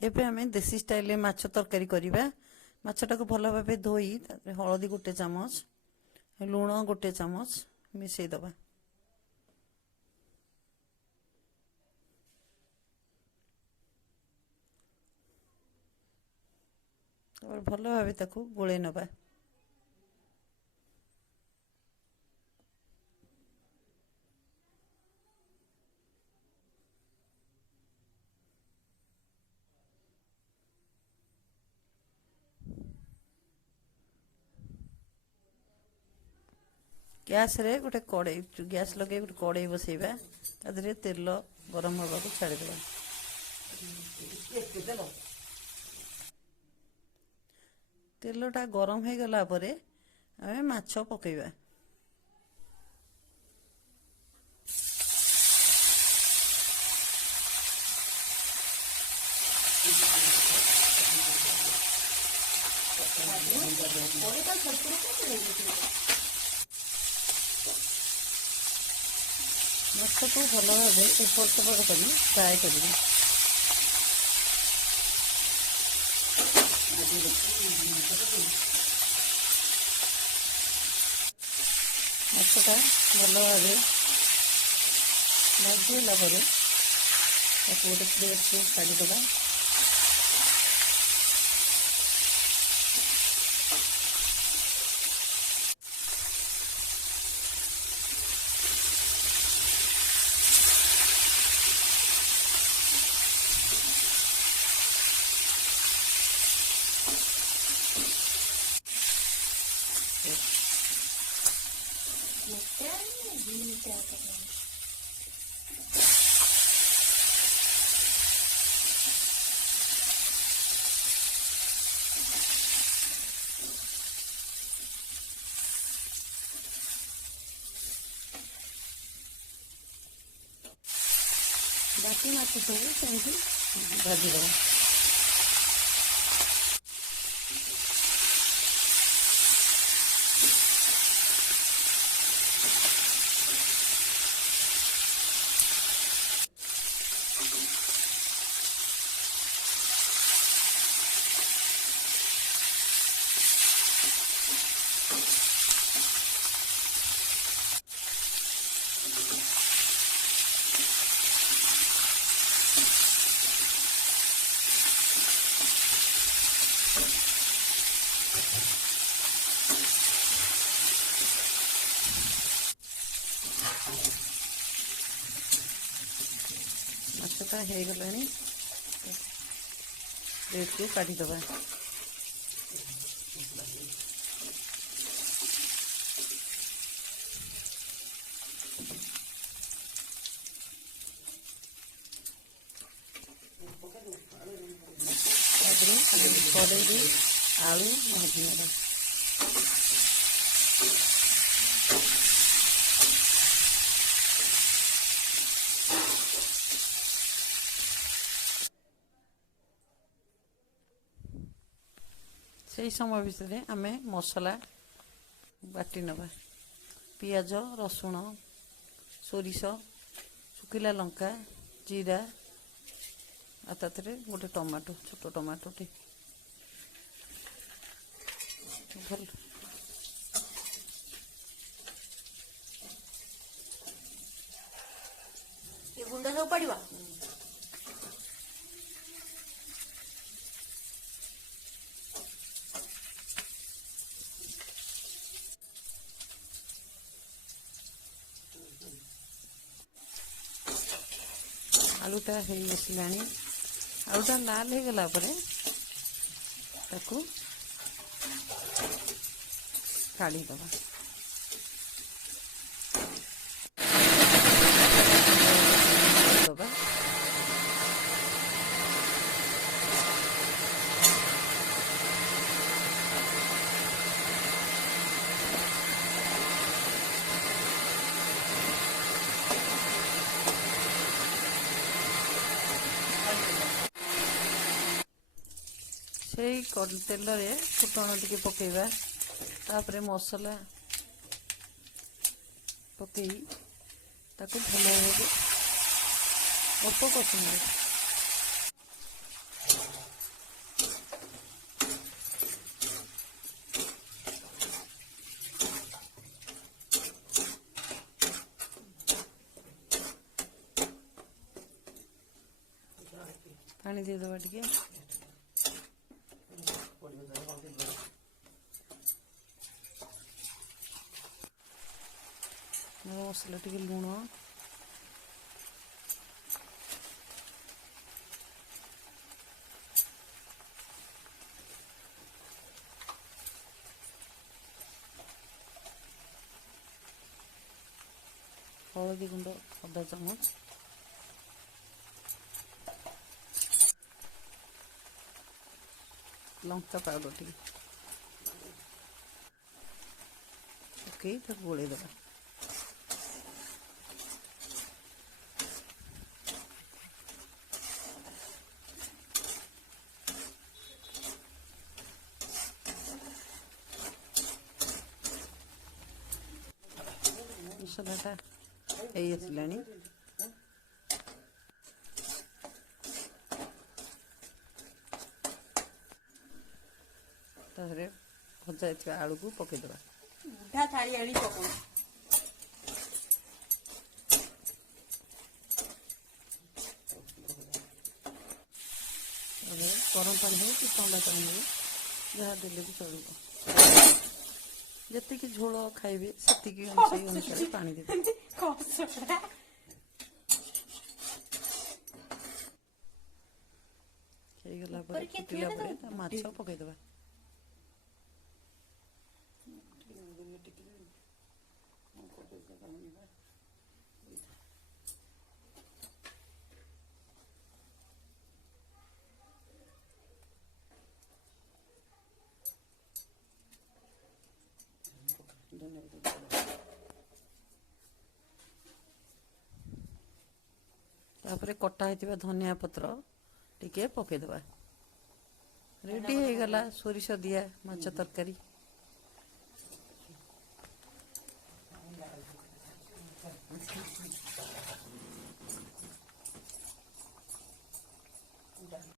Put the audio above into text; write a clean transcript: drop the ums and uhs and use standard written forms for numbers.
एबे आमे देसी स्टाइल माछ तरकारी करिबा। माछटा को भल भाबे धोई हलदी गोटे चामच लुण गोटे चामच मिसई दबा। और भल भाबे ताकू गोळेई नबा। गैस रे गोटे कड़े गैस लगे गोटे कड़े बसैबा तादरे तेल गरम हवा को छाड़ी देबा। तेलटा गरम हो गला परे आमे माछ पकेबा। माछ को भल भावे एपट सेपट कर फ्राए कर माछटा भल भावे भाजीला गोटे प्लेट को काढ़ीदबा। बाकी माछ सब सेमती भाजीदबा। माछटा हो गलानी प्लेट को काढ़ीदबा। कड़े आलू भाजी नबा। से समय भितर आमे मसला बाटी नबा। पियाज रसुण सोरिष सुखिला लंका जीरा आतारे गोटे टमाटो छोट टमाटोटे भल गुंडा सब पड़वा। आलूटा हो आसलानी आलूटा लाल हो गला परे ताकू काढ़ीदबा। तेल रे फुटण टिके पकेबा तापरे मसला पकई ताको भल भाबे अल्प कषुन पानी देदेबा टिके मसला टिके लुण हलदी गुंड आधा चामच लंका पाउडर टी पकई गोले देवा मसलाटा आसलानी भजा आलू को पकईदे बुढ़ा थाली आनी पकड़ गरम पानी हो कि ठंडा पानी हो जहाँ देले भी चलो जी झोल खाइबे से अनुसार पानी देवे गला फुटिला माछ पकईदे तापर कटा होता धनिया पत्र टिके पकईदे रेडी हो गला सोरिष दिया माछ तरकारी।